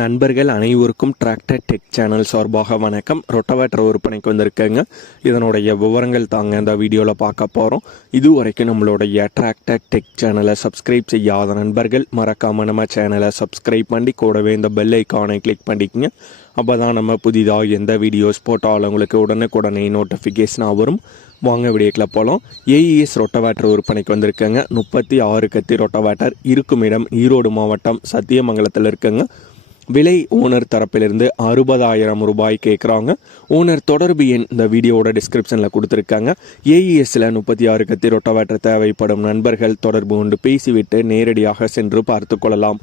நண்பர்கள் அனைவருக்கும் tractor tech channel சார்பாக வணக்கம். ரொட்டவேட்டர் விற்பனைக்கு வந்திருக்கேங்க. இதனுடைய விவரங்கள் தாங்க இந்த வீடியோவில் பார்க்க போகிறோம் இது வரைக்கும் நம்மளுடைய டிராக்டர் டெக் சேனலை சப்ஸ்கிரைப் செய்யாத நண்பர்கள் மறக்காமல் நம்ம சேனலை சப்ஸ்கிரைப் பண்ணி கூடவே இந்த பெல் ஐக்கானை கிளிக் பண்ணிக்கங்க. அப்போ தான் நம்ம புதிதாக எந்த வீடியோஸ் போட்டாலும் உங்களுக்கு உடனுக்குடனே நோட்டிஃபிகேஷனாக வரும். வாங்க வீடியோக்கில் போகலாம் ஏஇஎஸ் ரொட்டவேட்டர் விற்பனைக்கு வந்திருக்கேங்க. முப்பத்தி ஆறு கத்தி ரொட்டவேட்டர் இருக்கும் இடம் ஈரோடு மாவட்டம் சத்தியமங்கலத்தில் இருக்குங்க. விலை ஓனர் தரப்பிலிருந்து அறுபதாயிரம் ரூபாய் கேட்குறாங்க ஓனர் தொடர்பு எண் இந்த வீடியோவோட டிஸ்கிரிப்ஷனில் கொடுத்துருக்காங்க. ஏஇஎஸ்சில் முப்பத்தி ஆறு கத்தி ரொட்டவேற்ற தேவைப்படும் நண்பர்கள் தொடர்பு கொண்டு பேசிவிட்டு நேரடியாக சென்று பார்த்து கொள்ளலாம்.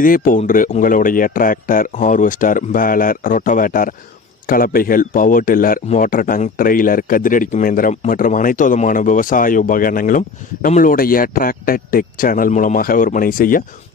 இதே போன்று உங்களுடைய tractor harvester baler rotavator கலப்பைகள் power tiller water tank trailer கதிரடிக்கும் இயந்திரம் மற்றும் அனைத்து விதமான விவசாய உபகரணங்களும் நம்மளுடைய டிராக்டர் டெக் சேனல் மூலமாக விற்பனை செய்ய